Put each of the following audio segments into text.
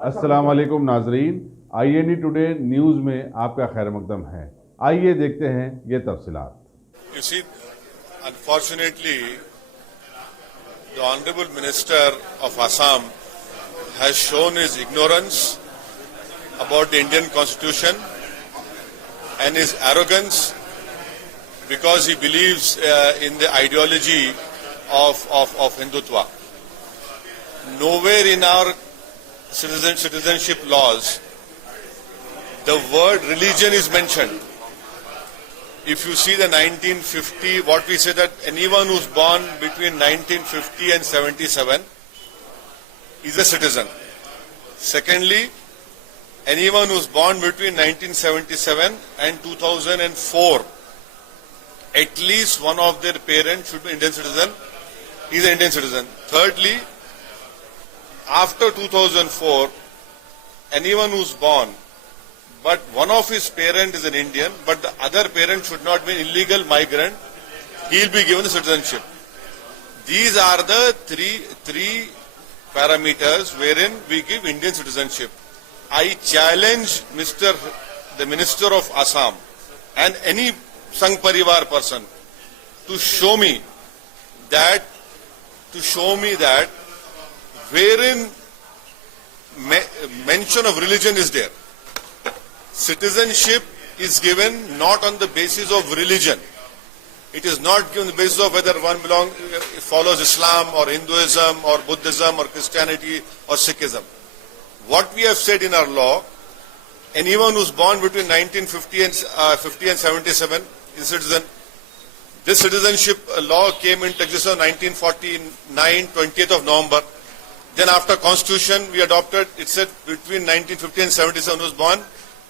अस्सलाम वालेकुम नाजरीन, INE टुडे न्यूज़ में आपका खैर मकदम है। आइए देखते हैं ये तफसीलात। You see, unfortunately, the Honorable Minister of Assam has shown his ignorance about the Indian Constitution and his arrogance because he believes in the ideology of Hindutva. Nowhere in our citizenship laws the word religion is mentioned. If you see the 1950, what we say that anyone who's born between 1950 and 77 is a citizen. Secondly, anyone who's born between 1977 and 2004, at least one of their parents should be Indian citizen, is an Indian citizen. Thirdly, after 2004, anyone who's born, but one of his parents is an Indian, but the other parent should not be an illegal migrant, he'll be given the citizenship. These are the three parameters wherein we give Indian citizenship. I challenge the Minister of Assam and any Sangh Parivar person to show me that wherein mention of religion is there. Citizenship is given not on the basis of religion. It is not given on the basis of whether one follows Islam or Hinduism or Buddhism or Christianity or Sikhism. What we have said in our law, anyone who's born between 1950 and 77 is a citizen. This citizenship law came into existence in 1949, 20th of November. Then after Constitution we adopted, it said between 1950 and 77 who's born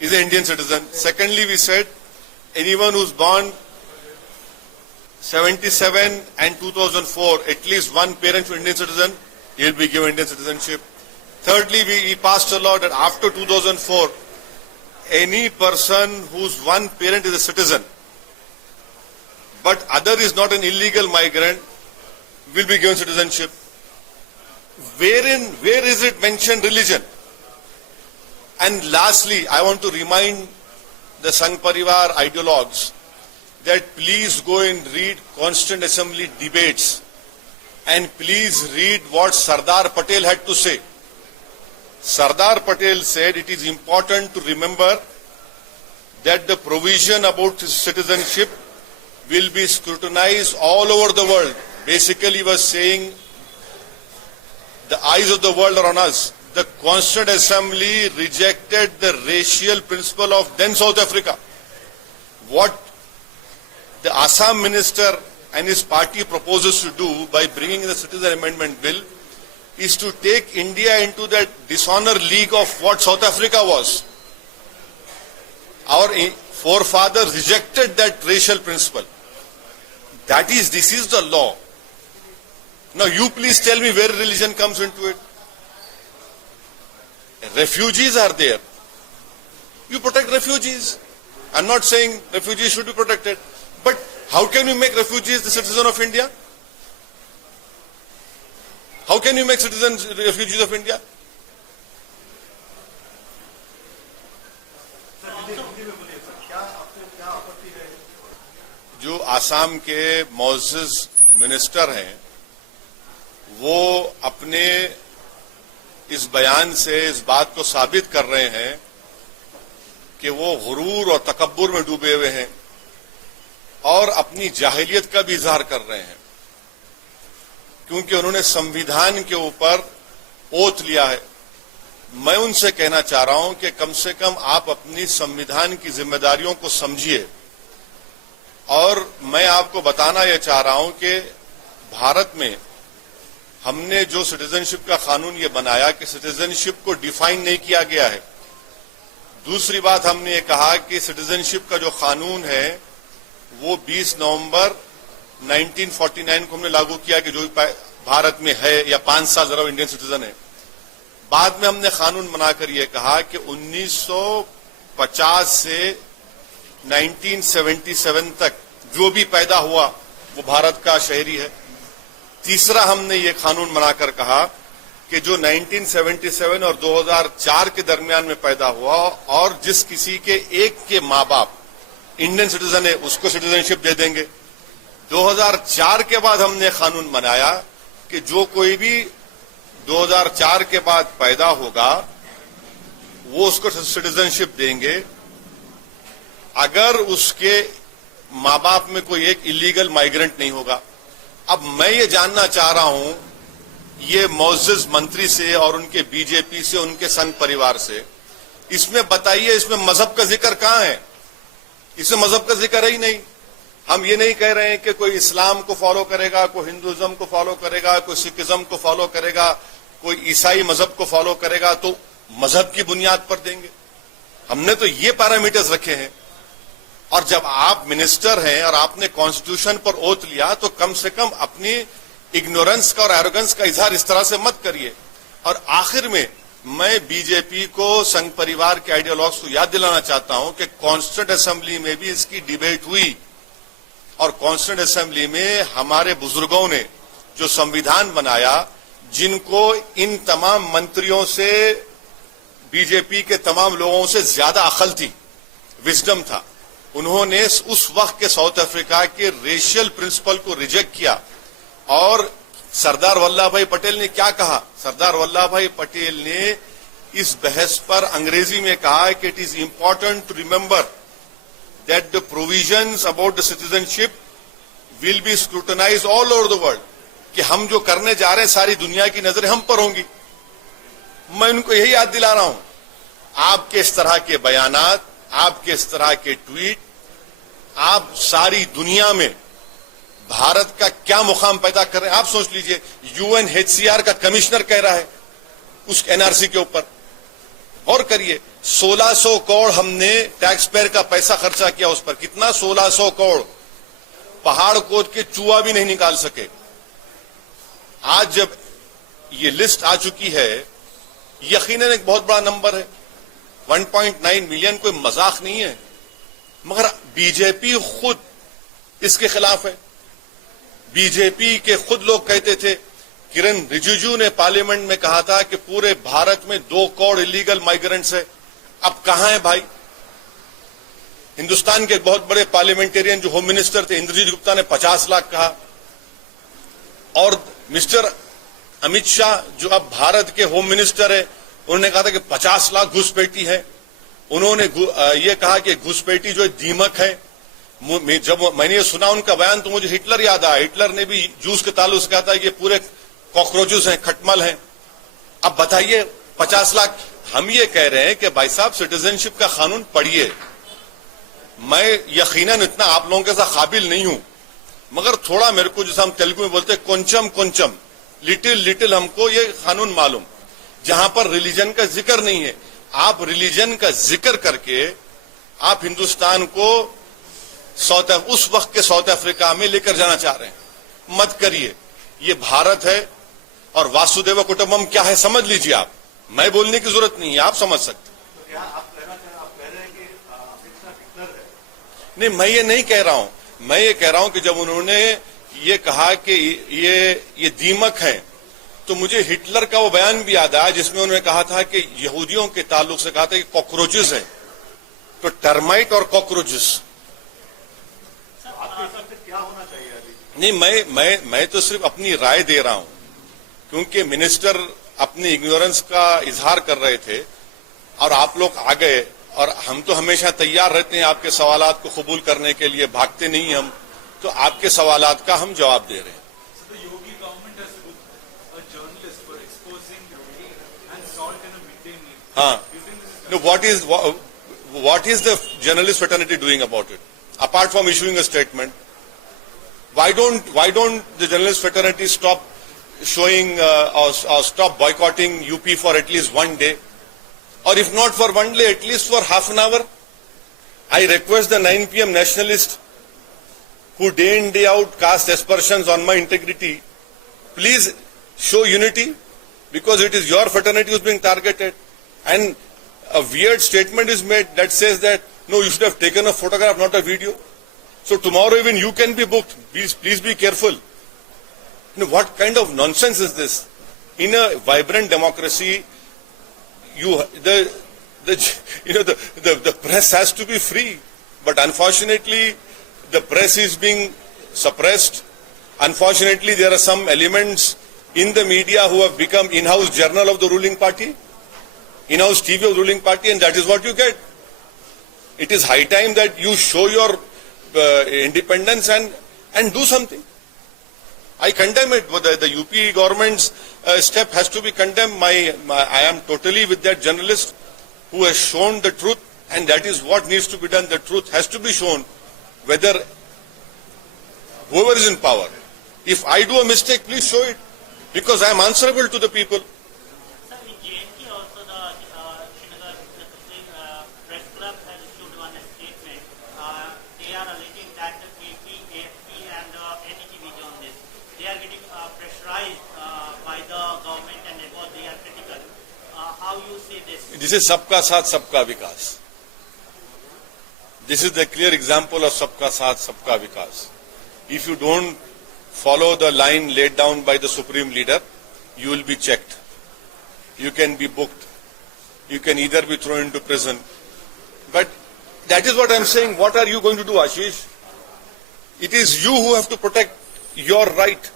is an Indian citizen. Secondly, we said anyone who's born 77 and 2004, at least one parent should be Indian citizen, he will be given Indian citizenship. Thirdly, we passed a law that after 2004, any person whose one parent is a citizen, but other is not an illegal migrant, will be given citizenship. Where is it mentioned religion? And lastly, I want to remind the Sangh Parivar ideologues that please go and read Constituent Assembly debates and please read what Sardar Patel had to say. Sardar Patel said it is important to remember that the provision about citizenship will be scrutinized all over the world. Basically, he was saying the eyes of the world are on us. The Constituent Assembly rejected the racial principle of then South Africa. What the Assam minister and his party proposes to do by bringing in the Citizen Amendment Bill is to take India into that dishonor league of what South Africa was. Our forefathers rejected that racial principle. This is the law. Now you please tell me where religion comes into it. Refugees are there. You protect refugees. I'm not saying refugees should be protected. But how can you make refugees the citizen of India? How can you make citizens refugees of India? जो आसाम के मौजूद मिनिस्टर हैं वो अपने इस बयान से इस बात को साबित कर रहे हैं कि वो गुरूर और तकब्बुर में डूबे हुए हैं और अपनी जाहिलियत का भी इजहार कर रहे हैं, क्योंकि उन्होंने संविधान के ऊपर ओथ लिया है। मैं उनसे कहना चाह रहा हूं कि कम से कम आप अपनी संविधान की जिम्मेदारियों को समझिए। और मैं आपको बताना यह चाह रहा हूं कि भारत में हमने जो सिटीजनशिप का कानून ये बनाया कि सिटीजनशिप को डिफाइन नहीं किया गया है। दूसरी बात हमने ये कहा कि सिटीजनशिप का जो कानून है वो 20 नवंबर 1949 को हमने लागू किया कि जो भारत में है या 5 साल जरा इंडियन सिटीजन है। बाद में हमने कानून बनाकर यह कहा कि 1950 से 1977 तक जो भी पैदा हुआ वो भारत का शहरी है। तीसरा हमने ये कानून बनाकर कहा कि जो 1977 और 2004 के दरमियान में पैदा हुआ और जिस किसी के एक के माँ बाप इंडियन सिटीजन है उसको सिटीजनशिप दे देंगे। 2004 के बाद हमने कानून बनाया कि जो कोई भी 2004 के बाद पैदा होगा वो उसको सिटीजनशिप देंगे अगर उसके माँ बाप में कोई एक इलीगल माइग्रेंट नहीं होगा। अब मैं ये जानना चाह रहा हूं ये मौजूद मंत्री से और उनके बीजेपी से, उनके संघ परिवार से, इसमें बताइए इसमें मजहब का जिक्र कहां है? इसमें मजहब का जिक्र है ही नहीं। हम ये नहीं कह रहे हैं कि कोई इस्लाम को फॉलो करेगा, कोई हिंदुइज्म को फॉलो करेगा, कोई सिखिज्म को फॉलो करेगा, कोई ईसाई मजहब को फॉलो करेगा तो मजहब की बुनियाद पर देंगे। हमने तो ये पैरामीटर्स रखे हैं। और जब आप मिनिस्टर हैं और आपने कॉन्स्टिट्यूशन पर ओथ लिया तो कम से कम अपनी इग्नोरेंस का और एरोगेंस का इजहार इस तरह से मत करिए। और आखिर में मैं बीजेपी को, संघ परिवार के आइडियोलॉग्स को याद दिलाना चाहता हूं कि कॉन्स्टिट्यूंट असेंबली में भी इसकी डिबेट हुई और कॉन्स्टिट्यूंट असेंबली में हमारे बुजुर्गों ने जो संविधान बनाया, जिनको इन तमाम मंत्रियों से, बीजेपी के तमाम लोगों से ज्यादा अकल थी, विजडम था, उन्होंने उस वक्त के साउथ अफ्रीका के रेशियल प्रिंसिपल को रिजेक्ट किया। और सरदार वल्लभ भाई पटेल ने क्या कहा? सरदार वल्लभ भाई पटेल ने इस बहस पर अंग्रेजी में कहा कि it is important to remember that the provisions about the citizenship will be scrutinised all over the world, कि हम जो करने जा रहे हैं सारी दुनिया की नजरें हम पर होंगी। मैं उनको यही याद दिला रहा हूं, आपके इस तरह के बयानात, आपके इस तरह के ट्वीट, आप सारी दुनिया में भारत का क्या मुकाम पैदा कर रहे हैं। आप सोच लीजिए, यूएनएचसीआर का कमिश्नर कह रहा है उस एनआरसी के ऊपर, और करिए 1600 करोड़ हमने टैक्स पेयर का पैसा खर्चा किया उस पर। कितना? 1600 करोड़। पहाड़ खोद के चूहा भी नहीं निकाल सके। आज जब ये लिस्ट आ चुकी है, यकीनन एक बहुत बड़ा नंबर है। 1.9 मिलियन कोई मजाक नहीं है, मगर बीजेपी खुद इसके खिलाफ है। बीजेपी के खुद लोग कहते थे, किरण रिजिजू ने पार्लियामेंट में कहा था कि पूरे भारत में 2 करोड़ इलीगल माइग्रेंट्स है। अब कहां है भाई? हिंदुस्तान के बहुत बड़े पार्लियामेंटेरियन जो होम मिनिस्टर थे, इंद्रजीत गुप्ता ने 50 लाख कहा, और मिस्टर अमित शाह जो अब भारत के होम मिनिस्टर है, उन्होंने कहा था कि 50 लाख घुसपैठी है। उन्होंने ये कहा कि घुसपैठी जो दीमक है। जब मैंने ये सुना उनका बयान तो मुझे हिटलर याद आया। हिटलर ने भी जूस के ताल्लुक से कहा था ये पूरे कॉकरोचेस हैं, खटमल हैं। अब बताइए 50 लाख। हम ये कह रहे हैं कि भाई साहब सिटीजनशिप का कानून पढ़िए। मैं यकीनन इतना आप लोगों के साथ काबिल नहीं हूं, मगर थोड़ा मेरे को, जैसा हम तेलुगु में बोलते हैं, कोंचम कोंचम, लिटिल लिटिल हमको ये कानून मालूम, जहां पर रिलीजन का जिक्र नहीं है। आप रिलीजन का जिक्र करके आप हिंदुस्तान को उस वक्त के साउथ अफ्रीका में लेकर जाना चाह रहे हैं। मत करिए। ये भारत है और वासुदेव कुटुंबम क्या है समझ लीजिए आप। मैं बोलने की जरूरत नहीं है, आप समझ सकते। तो क्या आप कह रहे हैं कि अमित शाह हिटलर है? नहीं, मैं ये नहीं कह रहा हूं। मैं ये कह रहा हूं कि जब उन्होंने ये कहा कि ये दीमक है, तो मुझे हिटलर का वो बयान भी याद आया जिसमें उन्होंने कहा था कि यहूदियों के ताल्लुक से कहा था कि कॉकरोचेस है। तो टर्माइट और कॉकरोचेस। आपके हिसाब से क्या होना चाहिए अभी? नहीं, मैं तो सिर्फ अपनी राय दे रहा हूं, क्योंकि मिनिस्टर अपनी इग्नोरेंस का इजहार कर रहे थे और आप लोग आ गए, और हम तो हमेशा तैयार रहते हैं आपके सवालात को कबूल करने के लिए, भागते नहीं हम। तो आपके सवालात का हम जवाब दे रहे हैं। हाँ, no, what is the journalist fraternity doing about it? Apart from issuing a statement, why don't the journalist fraternity stop showing or stop boycotting UP for at least one day, or if not for one day, at least for half an hour? I request the 9 PM nationalists who day in day out cast aspersions on my integrity, please show unity, because it is your fraternity who is being targeted. And a weird statement is made that says that, no, you should have taken a photograph, not a video. So tomorrow even you can be booked. Please be careful. You know, what kind of nonsense is this? In a vibrant democracy, the press has to be free, but unfortunately, the press is being suppressed. Unfortunately, there are some elements in the media who have become in-house journal of the ruling party, in-house TV of the ruling party, and that is what you get. It is high time that you show your independence and do something. I condemn it. The UP government's step has to be condemned. I am totally with that journalist who has shown the truth, and that is what needs to be done. The truth has to be shown, whether whoever is in power. If I do a mistake, please show it, because I am answerable to the people. Sir, in JNK also the Srinagar Press Club has issued one statement. They are alleging that the KP, AFP and NETV on this. They are getting pressurized by the government and therefore they are critical. How you see this? This is Sabka Saath, Sabka Vikas. This is the clear example of Sabka Saath, Sabka Vikas. If you don't follow the line laid down by the Supreme Leader, you will be checked. You can be booked. You can either be thrown into prison. But that is what I am saying. What are you going to do, Ashish? It is you who have to protect your right.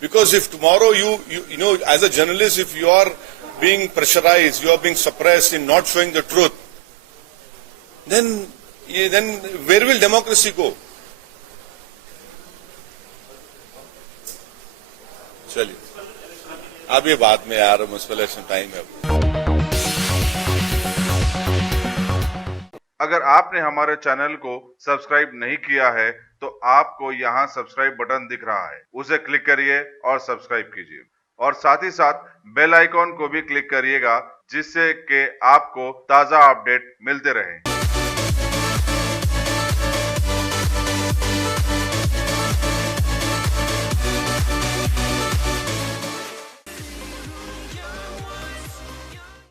Because if tomorrow you know, as a journalist, if you are being pressurized, you are being suppressed in not showing the truth, then where will democracy go? चलिए, अब ये बाद में यार municipal election time है. अगर आपने हमारे चैनल को सब्सक्राइब नहीं किया है तो आपको यहाँ सब्सक्राइब बटन दिख रहा है, उसे क्लिक करिए और सब्सक्राइब कीजिए और साथ ही साथ बेल आइकॉन को भी क्लिक करिएगा जिससे कि आपको ताजा अपडेट मिलते रहें.